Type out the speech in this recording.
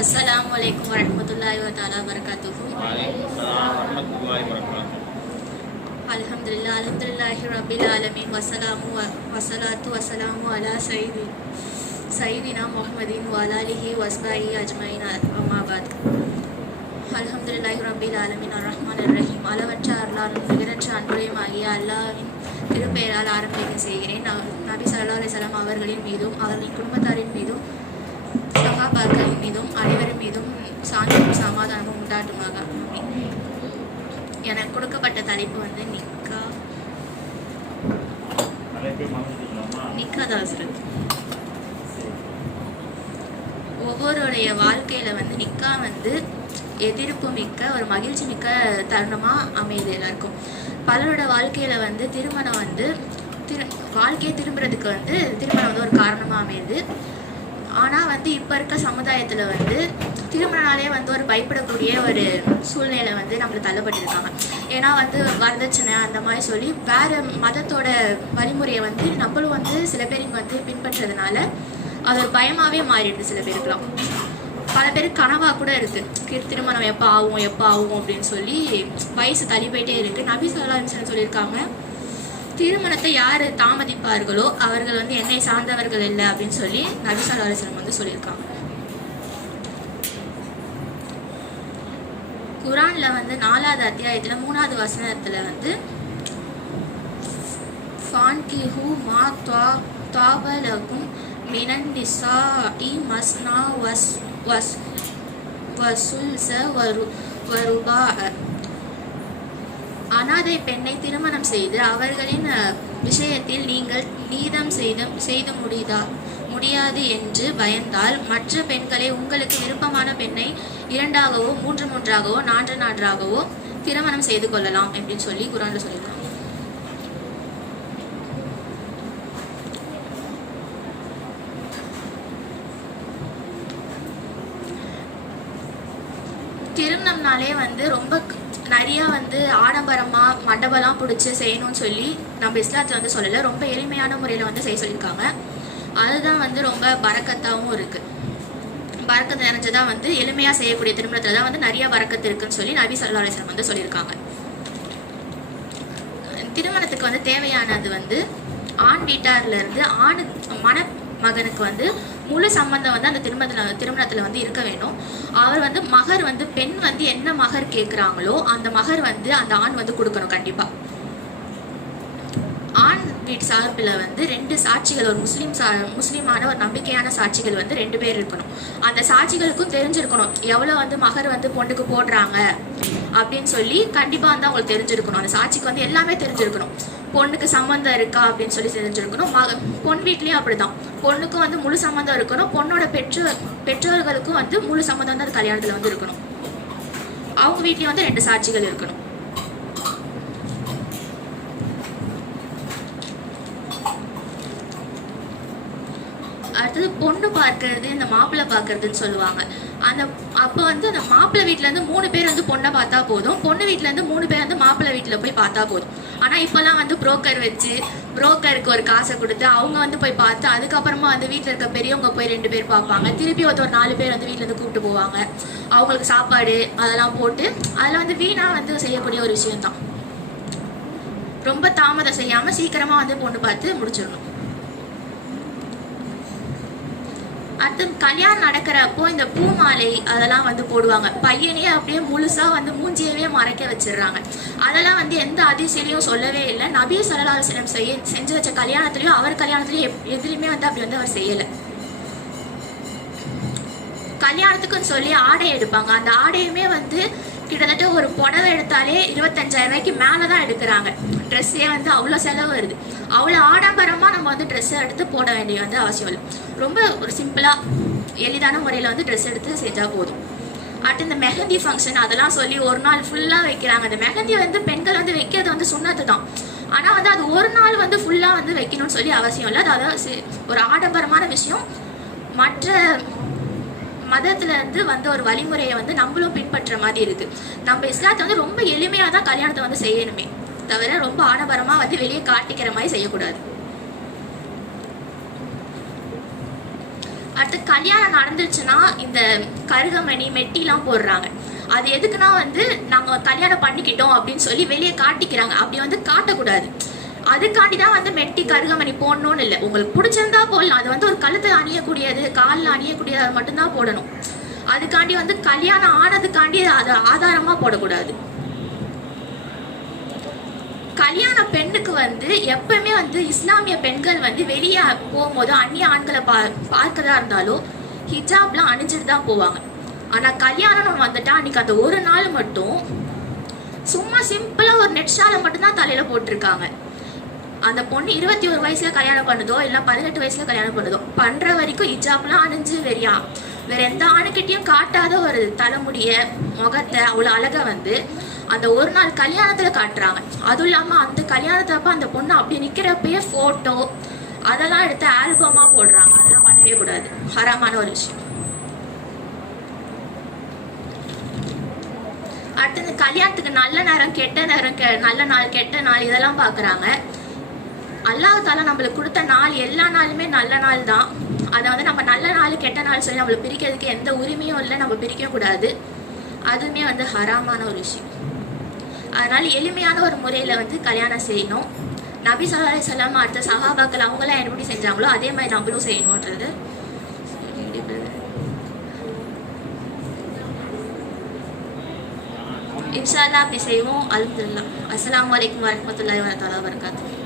அஸ்ஸலாமு அலைக்கும் வரஹ்மத்துல்லாஹி வ தஆலா வரகாத்துஹு wabarakatuh. அல்ஹம்துலில்லாஹ் ரப்பில் ஆலமீன் வஸலாமு வ- வஸலாத்து வஸலாமு அலா சையீதி சையீதினா முஹம்மதின் வலாலிஹி வஸ்பாஹி அஜ்மைன் அம்மாபாத் அல்ஹம்துலில்லாஹி ரப்பில் ஆலமீன் அர் ரஹ்மான் ரஹீம் அளவற்ற அருளாலும் நிகரற்ற அன்புடையும் ஆகிய அல்லாஹ்வின் திருப்பெயரால் ஆரம்பிக்க செய்கிறேன் நபி அலைஹி வஸல்லம் அவர்களின் மீதும் அவர்களின் குடும்பத்தாரின் மீதும் சகாபாக்களின் மீதும் அனைவரும் மீதும் சாந்தியும் சமாதானமும் உண்டாட்டுமாக. ஆமீன். எனக்கு கொடுக்கப்பட்ட தலைப்பு வந்து நிக்கா நிக்கா தாசரத் ஒவ்வொருடைய வாழ்க்கையில வந்து நிக்கா வந்து எதிர்ப்பு மிக்க ஒரு மகிழ்ச்சி மிக்க தருணமா அமையுது எல்லாருக்கும். பலரோட வாழ்க்கையில வந்து திருமணம் வந்து திரு வாழ்க்கையை திரும்புறதுக்கு வந்து திருமணம் வந்து ஒரு காரணமா அமையுது. ஆனால் வந்து இப்போ இருக்க சமுதாயத்தில் வந்து திருமணனாலே வந்து ஒரு பயப்படக்கூடிய ஒரு சூழ்நிலை வந்து நம்மளுக்கு தள்ளப்பட்டிருக்காங்க. ஏன்னா வந்து வரதட்சணை அந்த மாதிரி சொல்லி வேற மதத்தோட வழிமுறையை வந்து நம்மளும் வந்து சில பேர் வந்து பின்பற்றதுனால அது ஒரு பயமாகவே மாறிடுது சில பேருக்குலாம் பல பேருக்கு கனவாக கூட இருக்குது திருமணம் எப்போ ஆகும் எப்போ ஆகும் அப்படின்னு சொல்லி வயசு தள்ளி போயிட்டே இருக்குது நபி சொல்லா சொல்லியிருக்காங்க. திருமணத்தை யார் தாமதிப்பார்களோ அவர்கள் வந்து என்னை சார்ந்தவர்கள் இல்லை அப்படின்னு சொல்லி நபிசல்லா அலிஸ்லம் வந்து சொல்லியிருக்காங்க. குரான்ல வந்து நாலாவது அத்தியாயத்துல மூணாவது வசனத்துல வந்து ஃபான்கிஹு மா துவா துவாபலகும் மினன் நிசாஇ மஸ்னா வஸ் வஸ் வசுல்ச வரு வருபா அனாதை பெண்ணை திருமணம் செய்து அவர்களின் விஷயத்தில் நீங்கள் நீதம் செய்து செய்து முடிதா முடியாது என்று பயந்தால் மற்ற பெண்களை உங்களுக்கு விருப்பமான பெண்ணை இரண்டாகவோ மூன்று மூன்றாகவோ நான்கு நான்காகவோ திருமணம் செய்து கொள்ளலாம் அப்படின்னு சொல்லி குரான்ல சொல்லியிருக்காங்க. திருமணம்னாலே வந்து ரொம்ப நிறையா நிறைய வந்து ஆடம்பரமாக மண்டபம்லாம் பிடிச்சி செய்யணும்னு சொல்லி நம்ம இஸ்லாத்தில் வந்து சொல்லலை. ரொம்ப எளிமையான முறையில் வந்து செய்ய சொல்லியிருக்காங்க. அதுதான் வந்து ரொம்ப பறக்கத்தாகவும் இருக்குது பறக்கத்து நிறைஞ்சதா வந்து எளிமையாக செய்யக்கூடிய திருமணத்தில் தான் வந்து நிறைய பறக்கத்து இருக்குன்னு சொல்லி நபி சல்லா அலிஸ்லாம் வந்து சொல்லியிருக்காங்க. திருமணத்துக்கு வந்து தேவையானது வந்து ஆண் வீட்டார்லேருந்து ஆணு மன மகனுக்கு வந்து முழு சம்பந்தம் வந்து அந்த திருமணத்தில் திருமணத்தில் வந்து இருக்க வேணும் அவர் வந்து மகர் வந்து பெண் வந்து என்ன மகர் கேட்குறாங்களோ அந்த மகர் வந்து அந்த ஆண் வந்து கொடுக்கணும் கண்டிப்பாக அட்வொகேட் வீட்டு சார்பில் வந்து ரெண்டு சாட்சிகள் ஒரு முஸ்லீம் சா முஸ்லீமான ஒரு நம்பிக்கையான சாட்சிகள் வந்து ரெண்டு பேர் இருக்கணும். அந்த சாட்சிகளுக்கும் தெரிஞ்சிருக்கணும். எவ்வளோ வந்து மகர் வந்து பொண்ணுக்கு போடுறாங்க அப்படின்னு சொல்லி கண்டிப்பாக வந்து அவங்களுக்கு தெரிஞ்சிருக்கணும். அந்த சாட்சிக்கு வந்து எல்லாமே தெரிஞ்சிருக்கணும். பொண்ணுக்கு சம்மந்தம் இருக்கா அப்படின்னு சொல்லி தெரிஞ்சிருக்கணும். மக பொன் வீட்லேயும் அப்படிதான். பொண்ணுக்கும் வந்து முழு சம்மந்தம் இருக்கணும். பொண்ணோட பெற்றோர் பெற்றோர்களுக்கும் வந்து முழு சம்மந்தம் வந்து அந்த கல்யாணத்தில் வந்து இருக்கணும். அவங்க வீட்லேயும் வந்து ரெண்டு சாட்சிகள் இருக்கணும். வந்து பொண்ணு பார்க்கறது இந்த மாப்பிள்ளை பார்க்கறதுன்னு சொல்லுவாங்க. அந்த அப்போ வந்து அந்த மாப்பிள்ளை வீட்டிலேருந்து இருந்து மூணு பேர் வந்து பொண்ணை பார்த்தா போதும். பொண்ணு வீட்டிலேருந்து இருந்து மூணு பேர் வந்து மாப்பிள்ளை வீட்டில் போய் பார்த்தா போதும். ஆனால் இப்போல்லாம் வந்து புரோக்கர் வச்சு புரோக்கருக்கு ஒரு காசை கொடுத்து அவங்க வந்து போய் பார்த்து அதுக்கப்புறமா வந்து வீட்டில் இருக்க பெரியவங்க போய் ரெண்டு பேர் பார்ப்பாங்க. திருப்பி ஒருத்தர் ஒரு நாலு பேர் வந்து வீட்ல கூப்பிட்டு போவாங்க. அவங்களுக்கு சாப்பாடு அதெல்லாம் போட்டு அதெல்லாம் வந்து வீணாக வந்து செய்யக்கூடிய ஒரு விஷயம்தான். ரொம்ப தாமதம் செய்யாமல் சீக்கிரமாக வந்து பொண்ணு பார்த்து முடிச்சிடணும். அடுத்து கல்யாணம் நடக்கிறப்போ இந்த பூ மாலை அதெல்லாம் வந்து போடுவாங்க. பையனையே அப்படியே முழுசாக வந்து மூஞ்சியவே மறைக்க வச்சிடுறாங்க. அதெல்லாம் வந்து எந்த அதிசயிலையும் சொல்லவே இல்லை. நபி சரலால் சிலம் செய்ய செஞ்சு வச்ச கல்யாணத்துலேயும் அவர் கல்யாணத்துலேயும் எப்- வந்து அப்படி வந்து அவர் செய்யலை. கல்யாணத்துக்குன்னு சொல்லி ஆடை எடுப்பாங்க. அந்த ஆடையுமே வந்து கிட்டத்தட்ட ஒரு புடவை எடுத்தாலே இருபத்தஞ்சாயிரம் ரூபாய்க்கு மேலே தான் எடுக்கிறாங்க. ட்ரெஸ்ஸே வந்து அவ்வளோ செலவு வருது. அவ்வளோ ஆடம்பரமாக நம்ம வந்து ட்ரெஸ்ஸை எடுத்து போட வேண்டிய வந்து அவசியம் இல்லை. ரொம்ப ஒரு சிம்பிளாக எளிதான முறையில் வந்து ட்ரெஸ் எடுத்து செஞ்சால் போதும். அடுத்து இந்த மெஹந்தி ஃபங்க்ஷன் அதெல்லாம் சொல்லி ஒரு நாள் ஃபுல்லாக வைக்கிறாங்க. அந்த மெஹந்தி வந்து பெண்கள் வந்து வைக்கிறது வந்து சுண்ணத்து தான். ஆனால் வந்து அது ஒரு நாள் வந்து ஃபுல்லாக வந்து வைக்கணும்னு சொல்லி அவசியம் இல்லை. அது அதாவது ஒரு ஆடம்பரமான விஷயம். மற்ற மதத்துல இருந்து வந்த ஒரு வழிமுறையை வந்து நம்மளும் பின்பற்ற மாதிரி இருக்கு. நம்ம இஸ்லாத்தை வந்து ரொம்ப எளிமையாக தான் கல்யாணத்தை வந்து செய்யணுமே. தவிர ரொம்ப ஆடம்பரமா வந்து வெளியே காட்டிக்கிற மாதிரி செய்யக்கூடாது. அடுத்து கல்யாணம் நடந்துருச்சுன்னா இந்த கருகமணி மெட்டிலாம் போடுறாங்க. அது எதுக்குன்னா வந்து நாங்கள் கல்யாணம் பண்ணிக்கிட்டோம் அப்படின்னு சொல்லி வெளியே காட்டிக்கிறாங்க. அப்படி வந்து காட்டக்கூடாது. அதுக்காண்டி தான் வந்து மெட்டி கருகமணி போடணும்னு இல்லை. உங்களுக்கு பிடிச்சிருந்தா போடலாம். அது வந்து ஒரு கழுத்தை அணியக்கூடியது காலில் அணியக்கூடியது அது மட்டும்தான் போடணும். அதுக்காண்டி வந்து கல்யாணம் ஆனதுக்காண்டி அதை ஆதாரமாக போடக்கூடாது. கல்யாண பெண்ணுக்கு வந்து எப்பவுமே வந்து இஸ்லாமிய பெண்கள் வந்து வெளியே போகும்போது அந்நிய ஆண்களை பா பார்க்கதா இருந்தாலும் ஹிஜாப்லாம் அணிஞ்சிட்டு தான் போவாங்க. ஆனால் கல்யாணம்னு வந்துட்டா அன்னைக்கு அந்த ஒரு நாள் மட்டும் சும்மா சிம்பிளாக ஒரு நெட் ஷாலை மட்டும்தான் தலையில் போட்டிருக்காங்க. அந்த பொண்ணு இருபத்தி ஒரு வயசுல கல்யாணம் பண்ணுதோ இல்லை பதினெட்டு வயசுல கல்யாணம் பண்ணுதோ பண்ணுற வரைக்கும் ஹிஜாப்லாம் அணிஞ்சு வெறியா வேற எந்த ஆணுக்கிட்டையும் காட்டாத ஒரு தலைமுடிய முகத்தை அவ்வளோ அழகை வந்து அந்த ஒரு நாள் கல்யாணத்துல காட்டுறாங்க. அதுவும் இல்லாம அந்த கல்யாணத்தப்ப அந்த பொண்ணு அப்படி நிக்கிறப்பயே போட்டோ அதெல்லாம் எடுத்து ஆல்பமா போடுறாங்க. அதெல்லாம் பண்ணவே கூடாது. ஹராமான ஒரு விஷயம். அடுத்தது கல்யாணத்துக்கு நல்ல நேரம் கெட்ட நேரம் கெ நல்ல நாள் கெட்ட நாள் இதெல்லாம் பார்க்குறாங்க அல்லாஹ் நம்மளுக்கு கொடுத்த நாள் எல்லா நாளுமே நல்ல நாள் தான். அதை வந்து நம்ம நல்ல நாள் கெட்ட நாள் சொல்லி நம்மளை பிரிக்கிறதுக்கு எந்த உரிமையும் இல்லை நம்ம பிரிக்க கூடாது அதுவுமே வந்து ஹராமான ஒரு விஷயம். அதனால் எளிமையான ஒரு முறையில் வந்து கல்யாணம் செய்யணும். நபி ஸல்லல்லாஹு அலைஹி அடுத்த சஹாபாக்கள் அவங்களாம் எப்படி செஞ்சாங்களோ அதே மாதிரி நம்மளும் செய்யணுன்றது இன்ஷா அல்லாஹ் அப்படி செய்வோம். அல்ஹம்துலில்லாஹ். அஸ்ஸலாமு வர வரஹ்மத்துல்லாஹி வரகாத்து